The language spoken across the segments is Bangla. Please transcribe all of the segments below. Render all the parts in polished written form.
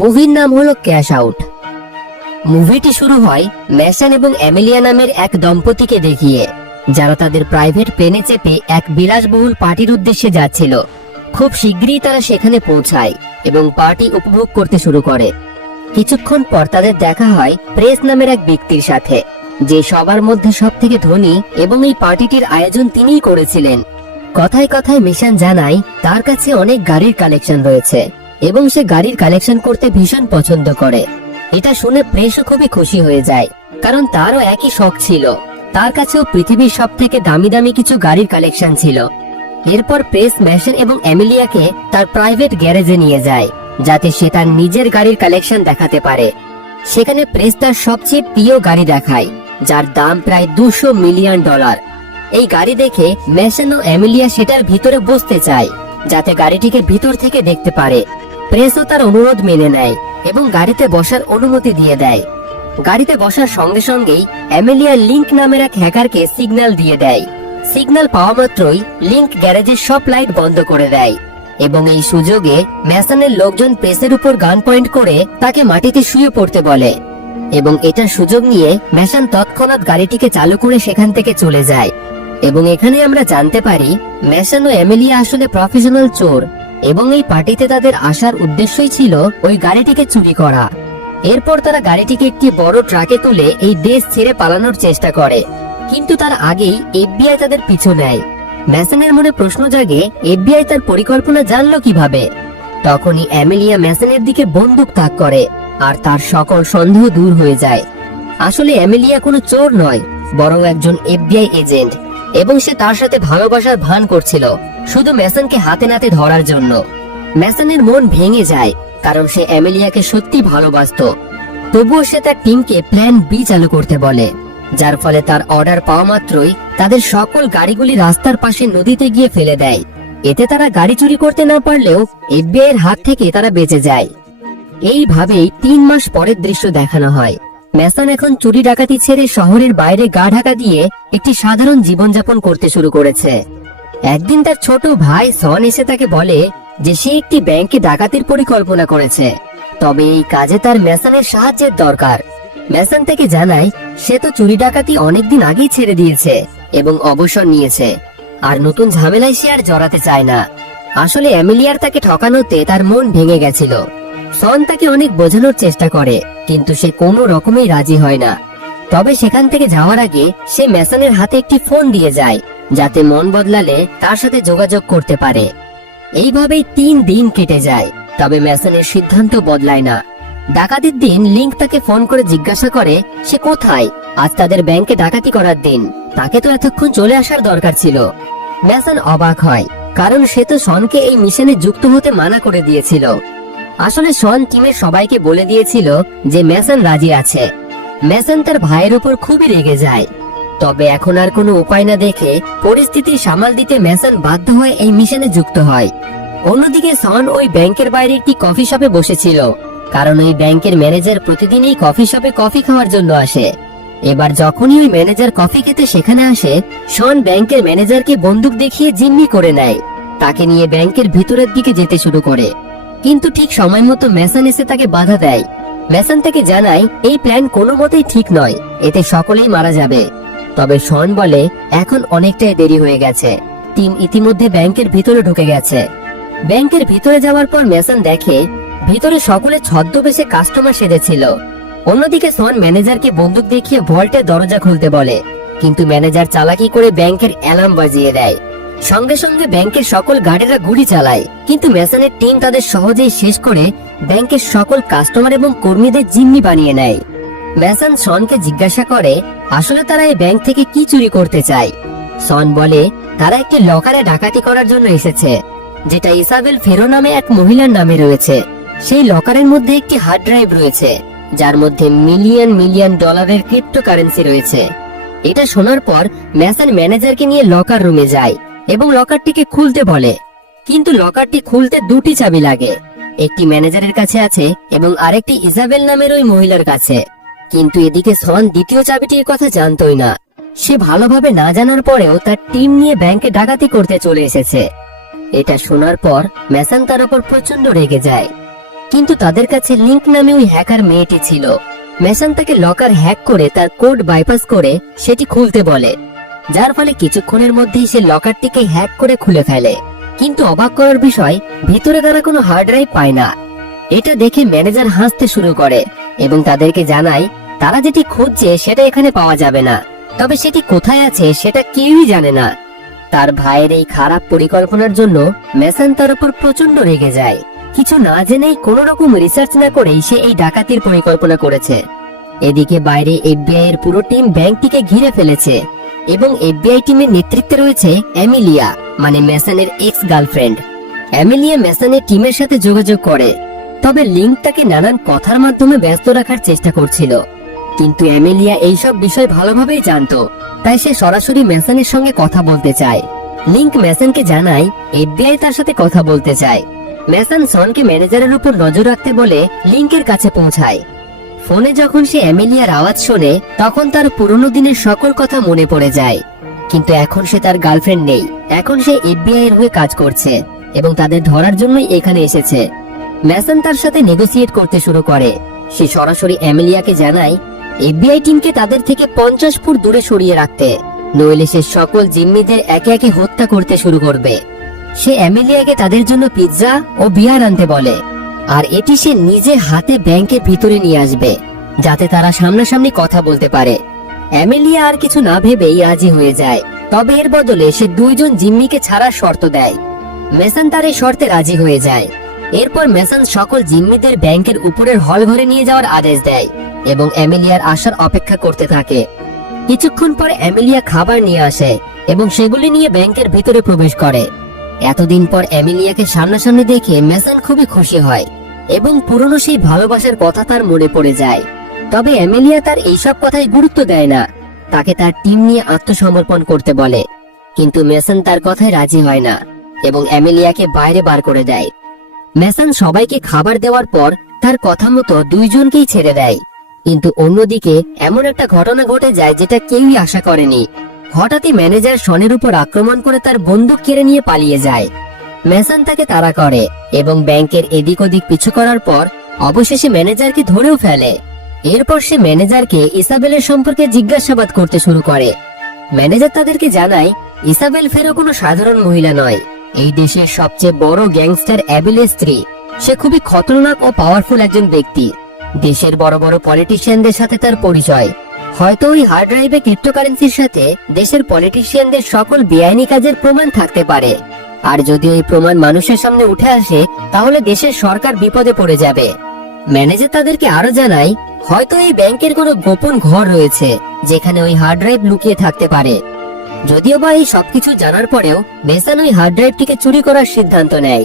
মুভির নাম হলো ক্যাশ আউট। মুভিটি শুরু হয় ম্যাসন এবং এমিলিয়া নামের এক দম্পতিকে দেখিয়ে, যারা তাদের প্রাইভেট প্লেনে চেপে এক বিলাসবহুল পার্টির উদ্দেশ্যে যাচ্ছিল। খুব শীঘ্রই তারা সেখানে পৌঁছায় এবং পার্টি উপভোগ করতে শুরু করে। কিছুক্ষণ পর তাদের দেখা হয় প্রেস নামের এক ব্যক্তির সাথে, যে সবার মধ্যে সব থেকে ধনী এবং এই পার্টিটির আয়োজন তিনিই করেছিলেন। কথায় কথায় মিশন জানায় তার কাছে অনেক গাড়ির কালেকশন রয়েছে এবং সে গাড়ির কালেকশন করতে ভীষণ পছন্দ করে। এটা শুনে প্রেসও খুবই খুশি হয়ে যায়, কারণ তারও একই শখ ছিল। তার কাছেও পৃথিবীর সব থেকে দামি দামি কিছু গাড়ির কালেকশন ছিল। এরপর প্রেস ম্যাসন এবং এমিলিয়াকে তার প্রাইভেট গ্যারেজে নিয়ে যায়, যাতে সে তার নিজের গাড়ির কালেকশন দেখাতে পারে। সেখানে প্রেস তার সবচেয়ে প্রিয় গাড়ি দেখায়, যার দাম প্রায় $200 মিলিয়ন। এই গাড়ি দেখে ম্যাসন ও এমিলিয়া সেটার ভিতরে বসতে চায়, যাতে গাড়িটিকে ভিতর থেকে দেখতে পারে। প্রেসও তার অনুরোধ মেনে নেয় এবং গাড়িতে বসার অনুমতি দিয়ে দেয়। গাড়িতে বসার সঙ্গে সঙ্গেই এমিলিয়া লিংক নামের এক হ্যাকারকে সিগন্যাল দিয়ে দেয়। সিগন্যাল পাওয়া মাত্রই লিংক গ্যারেজের সব লাইট বন্ধ করে দেয় এবং এই সুযোগে ম্যাসনের লোকজন প্রেসের উপর গান পয়েন্ট করে তাকে মাটিতে শুয়ে পড়তে বলে এবং এটার সুযোগ নিয়ে ম্যাসন তৎক্ষণাৎ গাড়িটিকে চালু করে সেখান থেকে চলে যায়। এবং এখানে আমরা জানতে পারি ম্যাসন ও এমিলিয়া আসলে প্রফেশনাল চোর এবং এই পার্টিতে তাদের আসার উদ্দেশ্যই ছিল ওই গাড়িটিকে চুরি করা। এরপর তারা গাড়িটিকে একটি বড় ট্রাকে তুলে এই দেশ ছেড়ে পালানোর চেষ্টা করে, কিন্তু তার আগেই এফবিআই তাদের পিছু নেয়। ম্যাসনের মনে প্রশ্ন জাগে, এফবিআই তার পরিকল্পনা জানলো কিভাবে? তখনই এমিলিয়া ম্যাসনের দিকে বন্দুক তাক করে আর তার সকল সন্দেহ দূর হয়ে যায়। আসলে এমিলিয়া কোনো চোর নয়, বরং একজন এফবিআই এজেন্ট, এবং সে তার সাথে ভালোবাসার ভান করছিল শুধু ম্যাসনকে হাতে নাতে ধরার জন্য। ম্যাসনের মন ভেঙে যায়, কারণ সে এমিলিয়াকে সত্যি ভালোবাসতো। তবুও সে তার টিমকে প্ল্যান বি চালু করতে বলে, যার ফলে তার অর্ডার পাওয়া মাত্রই তাদের সকল গাড়িগুলি রাস্তার পাশে নদীতে গিয়ে ফেলে দেয়। এতে তারা গাড়ি চুরি করতে না পারলেও এফবিআই এর হাত থেকে তারা বেঁচে যায়। এইভাবেই 3 মাস পরের দৃশ্য দেখানো হয়। ম্যাসন এখন চুরি ডাকাতি ছেড়ে শহরের বাইরে গা ঢাকা দিয়ে একটি সাধারণ জীবনযাপন করতে শুরু করেছে। একদিন তার ছোট ভাই সন এসে তাকে বলে যে সে একটি ব্যাংকে ডাকাতির পরিকল্পনা করেছে, তবে এই কাজে তার ম্যাসনের সাহায্যের দরকার। ম্যাসন থেকে জানায় সে তো চুরি ডাকাতি অনেকদিন আগেই ছেড়ে দিয়েছে এবং অবসর নিয়েছে, আর নতুন ঝামেলায় সে আর জড়াতে চায় না। আসলে এমিলিয়ার তাকে ঠকানোতে তার মন ভেঙে গেছিল। সন তাকে অনেক বোঝানোর চেষ্টা করে, কিন্তু সে কোনো রকমেই রাজি হয় না। তবে সেখান থেকে যাওয়ার আগে সে ম্যাসনের হাতে একটি ফোন দিয়ে যায়, যাতে মন বদলালে তার সাথে যোগাযোগ করতে পারে। এইভাবেই 3 দিন কেটে যায়, তবে ম্যাসনের সিদ্ধান্ত বদলায় না। ডাকাতির দিন লিংক তাকে ফোন করে জিজ্ঞাসা করে সে কোথায়। আজ তাদের ব্যাংকে ডাকাতি করার দিন, তাকে তো এতক্ষণ চলে আসার দরকার ছিল। ম্যাসন অবাক হয়, কারণ সে তো শনকে এই মিশনে যুক্ত হতে মানা করে দিয়েছিল। আসলে শন টিমের সবাইকে বলে দিয়েছিল যে ম্যাসন রাজি আছে। ম্যাসন তার ভাইয়ের উপর খুবই রেগে যায়, তবে এখন আর কোনো উপায় না দেখে পরিস্থিতি সামাল দিতে ম্যাসন বাধ্য হয়ে এই মিশনে যুক্ত হয়। অন্যদিকে শন ওই ব্যাংকের বাইরে একটি কফি শপে বসেছিল, কারণ ওই ব্যাংকের ম্যানেজার প্রতিদিনই কফি শপে কফি খাওয়ার জন্য আসে। এবার যখনই ওই ম্যানেজার কফি খেতে সেখানে আসে, শন ব্যাংকের ম্যানেজারকে বন্দুক দেখিয়ে জিম্মি করে নেয়। তাকে নিয়ে ব্যাংকের ভিতরের দিকে যেতে শুরু করে, কিন্তু ঠিক সময় মতো ম্যাসন এসে তাকে বাধা দেয়। ম্যাসন তাকে জানায় এই প্ল্যান কোনো মতেই ঠিক নয়, এতে সকলেই মারা যাবে। তবে শন বলে এখন অনেকটাই দেরি হয়ে গেছে, টিম ইতিমধ্যে ব্যাংকের ভিতরে ঢুকে গেছে। ব্যাংকের ভিতরে যাওয়ার পর ম্যাসন দেখে ভিতরে সকলে ছদ্মবেশে কাস্টমার সেজেছিল। অন্যদিকে শন ম্যানেজারকে বন্দুক দেখিয়ে ভল্টের দরজা খুলতে বলে, কিন্তু ম্যানেজার চালাকি করে ব্যাংকের অ্যালার্ম বাজিয়ে দেয়। সঙ্গে সঙ্গে ব্যাংকের সকল গার্ডেরা গুলি চালায়, কিন্তু ম্যাসনের টিম তাদের সহজেই শেষ করে ব্যাংকের সকল কাস্টমার এবং কর্মীদের জিম্মি বানিয়ে নেয়। ম্যাসন শনকে জিজ্ঞাসা করে আসলে তারা এই ব্যাংক থেকে কি চুরি করতে চায়। শন বলে তারা একটি লকারে ডাকাতি করার জন্য এসেছে, যেটা ইসাবেল ফেরো নামে এক মহিলার নামে রয়েছে। সেই লকারের মধ্যে একটি হার্ড ড্রাইভ রয়েছে, যার মধ্যে মিলিয়ন মিলিয়ন ডলারের ক্রিপ্টোকারেন্সি রয়েছে। এটা শোনার পর ম্যাসন ম্যানেজারকে নিয়ে লকার রুমে যায় এবং লকারটিকে খুলতে বলে, কিন্তু লকারটি খুলতে 2টি চাবি লাগে। একটি ম্যানেজারের কাছে আছে এবং আরেকটি ইসাবেল নামের ওই মহিলার কাছে। কিন্তু এদিকে শন দ্বিতীয় চাবিটির কথা জানতোই না। সে ভালোভাবে না জানার পরেও তার টিম নিয়ে ব্যাংকে ডাকাতি করতে চলে এসেছে। এটা শোনার পর ম্যাসন তার উপর প্রচন্ড রেগে যায়। কিন্তু তাদের কাছে লিংক নামে ওই হ্যাকার মেয়েটি ছিল। ম্যাসন তাকে লকার হ্যাক করে তার কোড বাইপাস করে সেটি খুলতে বলে, যার ফলে কিছুক্ষণের মধ্যেই সে লকারটিকে হ্যাক করে খুলে ফেলে। কিন্তু অবাক করার বিষয়, ভিতরে তারা কোনো হার্ড ড্রাইভ পায় না। এটা দেখে ম্যানেজার হাসতে শুরু করে এবং তাদেরকে জানায় তারা যেটি খুঁজছে সেটা এখানে পাওয়া যাবে না, তবে সেটি কোথায় আছে সেটা কেউই জানে না। তার ভাইয়ের এই খারাপ পরিকল্পনার জন্য ম্যাসন তার উপর প্রচন্ড রেগে যায়। কিছু না জেনেই কোনো রকম রিসার্চ না করেই সে এই ডাকাতির পরিকল্পনা করেছে। এদিকে বাইরে এফবিআই এর পুরো টিম ব্যাংকটিকে ঘিরে ফেলেছে এবং এফবিআই টিমের নেতৃত্বে রয়েছে এমিলিয়া, মানে ম্যাসনের এক্স গার্লফ্রেন্ড। এমিলিয়া ম্যাসনের টিমের সাথে যোগাযোগ করে, তবে লিংক তাকে নানান কথার মাধ্যমে ব্যস্ত রাখার চেষ্টা করছিল। কিন্তু এমিলিয়া এইসব বিষয় ভালোভাবেই জানতো, তাই সে সরাসরি ম্যাসনের সঙ্গে কথা বলতে চায়। লিংক ম্যাসনকে জানায় এফবিআই তার সাথে কথা বলতে চায়। ম্যাসন সনকে ম্যানেজারের উপর নজর রাখতে বলে লিংকের কাছে পৌঁছায়। ফোনে যখন সে এমিলিয়ার আওয়াজ শোনে তখন তার পুরনো দিনের সকল কথা মনে পড়ে যায়। কিন্তু এখন সে তার গার্লফ্রেন্ড নেই, এখন সে এফবিআই এর হয়ে কাজ করছে এবং তাদের ধরার জন্যই এখানে এসেছে। ম্যাসন তার সাথে নেগোসিয়েট করতে শুরু করে। সে সরাসরি এমিলিয়াকে জানায় এফবিআই টিমকে তাদের থেকে 50 ফুট দূরে সরিয়ে রাখতে, নইলে সে সকল জিম্মিদের একে একে হত্যা করতে শুরু করবে। সে এমিলিয়াকে তাদের জন্য পিৎজা ও বিয়ার আনতে বলে, আর এটি সে নিজে হাতে ব্যাংকের ভিতরে নিয়ে আসবে যাতে তারা সামনাসামনি কথা বলতে পারে। এমিলিয়া আর কিছু না ভেবেই রাজি হয়ে যায়, তবে এর বদলে সে 2 জন জিম্মিকে ছাড়ার শর্ত দেয়। ম্যাসন তার এই শর্তে রাজি হয়ে যায়। এরপর ম্যাসন সকল জিম্মিদের ব্যাংকের উপরের হল ঘরে নিয়ে যাওয়ার আদেশ দেয় এবং এমিলিয়ার আসার অপেক্ষা করতে থাকে। কিছুক্ষণ পর এমিলিয়া খাবার নিয়ে আসে এবং সেগুলি নিয়ে ব্যাংকের ভিতরে প্রবেশ করে। এতদিন পর এমিলিয়াকে সামনাসামনি দেখে ম্যাসন খুবই খুশি হয় এবং পুরনো সেই ভালোবাসার কথা তার মনে পড়ে যায়। তবে এমিলিয়া তার এইসব কথায় গুরুত্ব দেয় না, তাকে তার টিম নিয়ে আত্মসমর্পণ করতে বলে। কিন্তু ম্যাসন তার কথায় রাজি হয় না এবং এমিলিয়াকে বাইরে বার করে দেয়। ম্যাসন সবাইকে খাবার দেওয়ার পর তার কথা মতো 2 জনকেই ছেড়ে দেয়। কিন্তু অন্যদিকে এমন একটা ঘটনা ঘটে যায় যেটা কেউই আশা করেনি। হঠাৎই ম্যানেজার শনের উপর আক্রমণ করে তার বন্দুক কেড়ে নিয়ে পালিয়ে যায়। ম্যাসন তাকে তাড়া করে এবং ব্যাংকের এদিক ওদিক পিছু করার পর অবশেষে ম্যানেজারকে ধরেও ফেলে। এরপর সে ম্যানেজারকে ইসাবেলের সম্পর্কে জিজ্ঞাসাবাদ করতে শুরু করে। ম্যানেজার তাদেরকে জানায় ইসাবেল ফেরো কোনো সাধারণ মহিলা নয়, এই দেশের সবচেয়ে বড় গ্যাংস্টার অ্যাবিলের স্ত্রী। সে খুবই খতরনাক ও পাওয়ারফুল একজন ব্যক্তি। দেশের বড় বড় পলিটিশিয়ানদের সাথে তার পরিচয়। হয়তো ওই হার্ড ড্রাইভে ক্রিপ্টোকারেন্সির সাথে দেশের পলিটিশিয়ানদের সকল বেআইনি কাজের প্রমাণ থাকতে পারে। আর যদি ওই প্রমাণ মানুষের সামনে উঠে আসে তাহলে দেশের সরকার বিপদে পড়ে যাবে। ম্যানেজার তাদেরকে আরো জানায় হয়তো এই ব্যাংকের কোনো গোপন ঘর রয়েছে যেখানে ওই হার্ড ড্রাইভ লুকিয়ে থাকতে পারে। যদিও বা এই সবকিছু জানার পরেও ম্যাসন ওই হার্ড ড্রাইভটিকে চুরি করার সিদ্ধান্ত নেয়,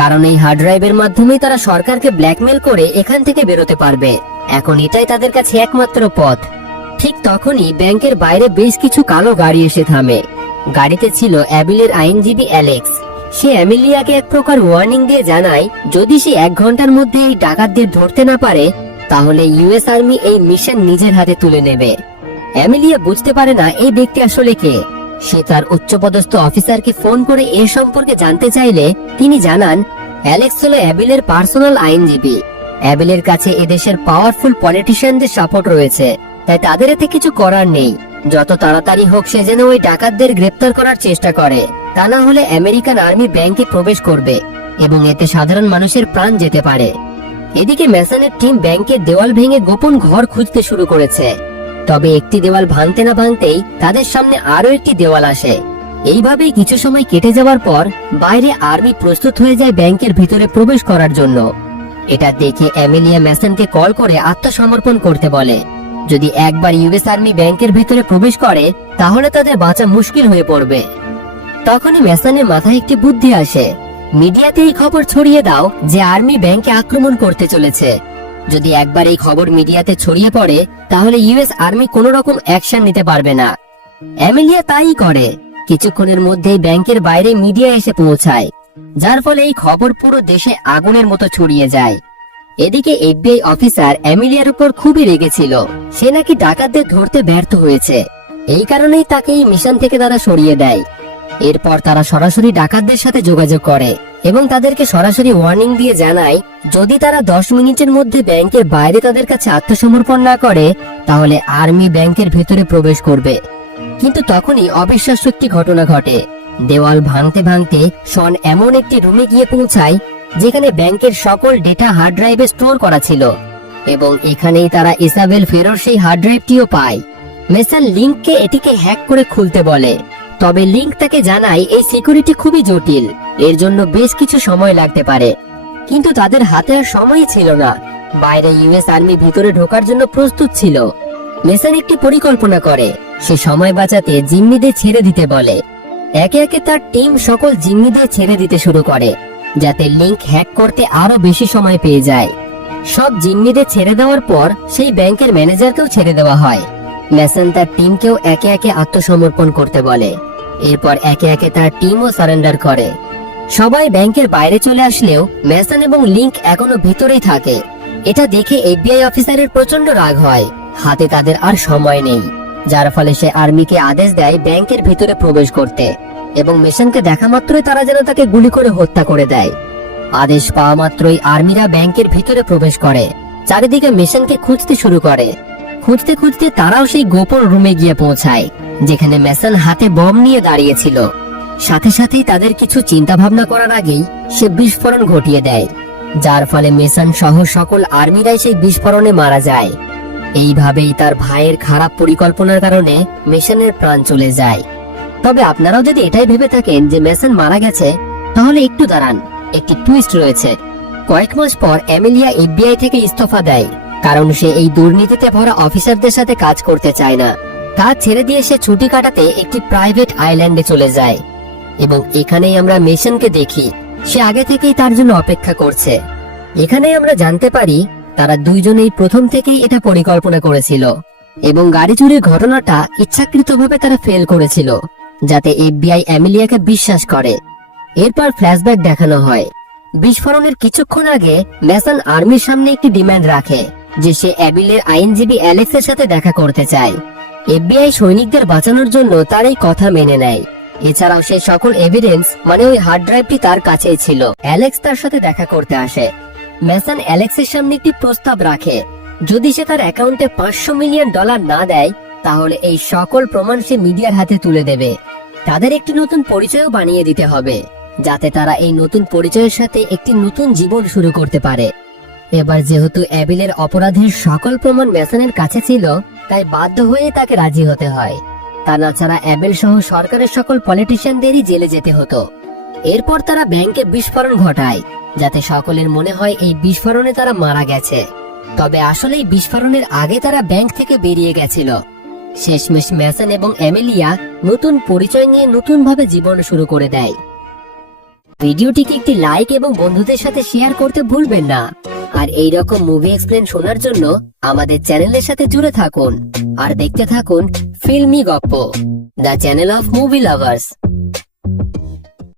কারণ এই হার্ড ড্রাইভের মাধ্যমেই তারা সরকারকে ব্ল্যাকমেল করে এখান থেকে বেরোতে পারবে। এখন এটাই তাদের কাছে একমাত্র পথ। ঠিক তখনই ব্যাংকের বাইরে বেশ কিছু কালো গাড়ি এসে থামে। গাড়িতে ছিল অ্যাবিলের আইনজীবী অ্যালেক্স। সে এমিলিয়াকে এক প্রকার ওয়ার্নিং দিয়ে জানায় যদি সে 1 ঘন্টার মধ্যে এই ডাকাতদের ধরতে না পারে তাহলে ইউএস আর্মি এই মিশন নিজের হাতে তুলে নেবে। এমিলিয়া বুঝতে পারে না এই ব্যক্তি আসলে কে। সে তার উচ্চপদস্থ অফিসারকে ফোন করে এ সম্পর্কে জানতে চাইলে তিনি জানান অ্যালেক্স হলো অ্যাবিলের পার্সোনাল আইনজীবী। অ্যাবিলের কাছে এদেশের পাওয়ারফুল পলিটিশিয়ানদের সাপোর্ট রয়েছে, তাই তাদের এতে কিছু করার নেই। যত তাড়াতাড়ি হোক সে যেন ওই ডাকাতদের গ্রেপ্তার করার চেষ্টা করে, তা না হলে আমেরিকান আর্মি ব্যাংকে প্রবেশ করবে এবং এতে সাধারণ মানুষের প্রাণ যেতে পারে। এদিকে ম্যাসনের টিম ব্যাংকের দেওয়াল ভেঙে গোপন ঘর খুঁজতে শুরু করেছে। তবে একটি দেওয়াল ভাঙতে না ভাঙতেই তাদের সামনে আরো একটি দেওয়াল আসে। এইভাবেই কিছু সময় কেটে যাওয়ার পর বাইরে আর্মি প্রস্তুত হয়ে যায় ব্যাংকের ভিতরে প্রবেশ করার জন্য। এটা দেখে এমিলিয়া ম্যাসনকে কল করে আত্মসমর্পণ করতে বলে। যদি একবার ইউএস আর্মি ব্যাংকের ভিতরে প্রবেশ করে তাহলে তাদের বাঁচা মুশকিল হয়ে পড়বে। তখনই ম্যাসনের মাথায় একটি বুদ্ধি আসে, মিডিয়াতে এই খবর ছড়িয়ে দাও যে আর্মি ব্যাংকে আক্রমণ করতে চলেছে। যদি একবার এই খবর মিডিয়াতে ছড়িয়ে পড়ে তাহলে ইউএস আর্মি কোনো রকম অ্যাকশন নিতে পারবে না। এমিলিয়া তাই করে। কিছুক্ষণের মধ্যেই ব্যাংকের বাইরে মিডিয়া এসে পৌঁছায়, যার ফলে এই খবর পুরো দেশে আগুনের মতো ছড়িয়ে যায়। এদিকে এফবিআই অফিসার এমিলিয়ার উপর খুবই রেগেছিল। সে নাকি ডাকাতদের ধরতে ব্যর্থ হয়েছে, এই কারণেই তাকে এই মিশন থেকে তারা সরিয়ে দেয়। এরপর তারা সরাসরি ডাকাতদের সাথে যোগাযোগ করে এবং তাদেরকে সরাসরি ওয়ার্নিং দিয়ে জানায় যদি তারা 10 মিনিটের মধ্যে ব্যাংকের বাইরে তাদের কাছে আত্মসমর্পণ না করে তাহলে আর্মি ব্যাংকের ভেতরে প্রবেশ করবে। কিন্তু তখনই অবিশ্বাস্য একটি ঘটনা ঘটে। দেওয়াল ভাঙতে ভাঙতে শন এমন একটি রুমে গিয়ে পৌঁছায় যেখানে ব্যাংকের সকল ডেটা হার্ড ড্রাইভে স্টোর করা ছিল, এবং এখানেই তারা ইসাবেল ফেরোর সেই হার্ড ড্রাইভটিও পায়। মেসন লিংককে এটিকে হ্যাক করে খুলতে বলে, তবে লিংক তাকে জানায় এই সিকিউরিটি খুবই জটিল, এর জন্য বেশ কিছু সময় লাগতে পারে। কিন্তু তাদের হাতে আর সময়ই ছিল না। বাইরে ইউএস আর্মি ভিতরে ঢোকার জন্য প্রস্তুত ছিল। মেসন একটি পরিকল্পনা করে, সে সময় বাঁচাতে জিম্মিদের ছেড়ে দিতে বলে। একে একে তার টিম সকল জিম্মিদের ছেড়ে দিতে শুরু করে যাতে লিংক হ্যাক করতে আরো বেশি সময় পেয়ে যায়। সব জিম্মিদের ছেড়ে দেওয়ার পর সেই ব্যাংকের ম্যানেজারকেও ছেড়ে দেওয়া হয়। মেসন তার টিমকেও একে একে আত্মসমর্পণ করতে বলে। এরপর একে একে তার টিমও সারেন্ডার করে। সবাই ব্যাংকের বাইরে চলে আসলেও মেসন এবং লিংক এখনো ভিতরেই থাকে। এটা দেখে এফবিআই অফিসারের প্রচন্ড রাগ হয়। হাতে তাদের আর সময় নেই, যার ফলে সে আর্মিকে আদেশ দেয় ব্যাংকের ভিতরে প্রবেশ করতে, এবং মেশনকে দেখা মাত্রই তারা যেন তাকে গুলি করে হত্যা করে দেয়। আদেশ পাওয়া মাত্রই আর্মিরা ব্যাংকের ভিতরে প্রবেশ করে, চারিদিকে মেশনকে খুঁজতে শুরু করে। খুঁজতে খুঁজতে তারাও সেই গোপন রুমে গিয়ে পৌঁছায় যেখানে মেসন হাতে বম নিয়ে দাঁড়িয়েছিল। সাথে সাথেই তাদের কিছু চিন্তা ভাবনা করার আগেই সে বিস্ফোরণ ঘটিয়ে দেয়, যার ফলে মেসন সহ সকল আর্মিরাই সেই বিস্ফোরণে মারা যায়। এইভাবেই তার ভাইয়ের খারাপ পরিকল্পনার কারণে মেসনের প্রাণ চলে যায়। তবে আপনারাও যদি এটাই ভেবে থাকেন যে মেসন মারা গেছে, তাহলে একটু দাঁড়ান, একটি টুইস্ট রয়েছে। কয়েক মাস পর এমিলিয়া এফবিআই থেকে ইস্তফা দেয়, কারণ সে এই দুর্নীতিতে ভরা অফিসারদের সাথে কাজ করতে চায় না। কাজ ছেড়ে দিয়ে সে ছুটি কাটাতে একটি প্রাইভেট আইল্যান্ডে চলে যায়, এবং এখানেই আমরা মেসনকে দেখি। সে আগে থেকেই তার জন্য অপেক্ষা করছে। এখানেই আমরা জানতে পারি তারা দুইজনেই প্রথম থেকেই এটা পরিকল্পনা করেছিল, এবং গাড়ি চুরির ঘটনাটা ইচ্ছাকৃতভাবে তারা ফেল করেছিল যাতে এফবিআই এমিলিয়াকে বিশ্বাস করে। এরপর ফ্ল্যাশব্যাক দেখানো হয়। বিস্ফোরণের কিছুক্ষণ আগে মেসন আর্মির সামনে একটি ডিমান্ড রাখে যে সে অ্যাবিলের আইনজীবী অ্যালেক্সের সাথে দেখা করতে চায়। এফবিআই সৈনিকদের বাঁচানোর জন্য তার এই কথা মেনে নেয়। এছাড়াও সে সকল এভিডেন্স মানে ওই হার্ড ড্রাইভটি তার কাছেই ছিল। অ্যালেক্স তার সাথে দেখা করতে আসে। মেসন অ্যালেক্সের সামনে একটি প্রস্তাব রাখে, যদি সে তার অ্যাকাউন্টে $500 মিলিয়ন না দেয় তাহলে এই সকল প্রমাণ সে মিডিয়ার হাতে তুলে দেবে। তাদের একটি নতুন পরিচয়ও বানিয়ে দিতে হবে যাতে তারা এই নতুন পরিচয়ের সাথে একটি নতুন জীবন শুরু করতে পারে। এবার যেহেতু অ্যাবিলের অপরাধের সকল প্রমাণ মেসনের কাছে ছিল, তাই বাধ্য হয়ে তাকে রাজি হতে হয়। তা না ছাড়া অ্যাবেল সহ সরকারের সকল পলিটিশিয়ানদেরই জেলে যেতে হতো। এরপর তারা ব্যাংকে বিস্ফোরণ ঘটায় যাতে সকলের মনে হয় এই বিস্ফোরণে তারা মারা গেছে। তবে আসলে এই বিস্ফোরণের আগে তারা ব্যাংক থেকে বেরিয়ে গেছিল। শেষমেশ মেসন এবং এমিলিয়া নতুন পরিচয় নিয়ে নতুন ভাবে জীবন শুরু করে দেয়। ভিডিওটিকে একটি লাইক এবং বন্ধুদের সাথে শেয়ার করতে ভুলবেন না। আর এই রকম মুভি এক্সপ্লেন শোনার জন্য আমাদের চ্যানেলের সাথে জুড়ে থাকুন আর দেখতে থাকুন ফিল্মি গপ্প, the channel of movie lovers.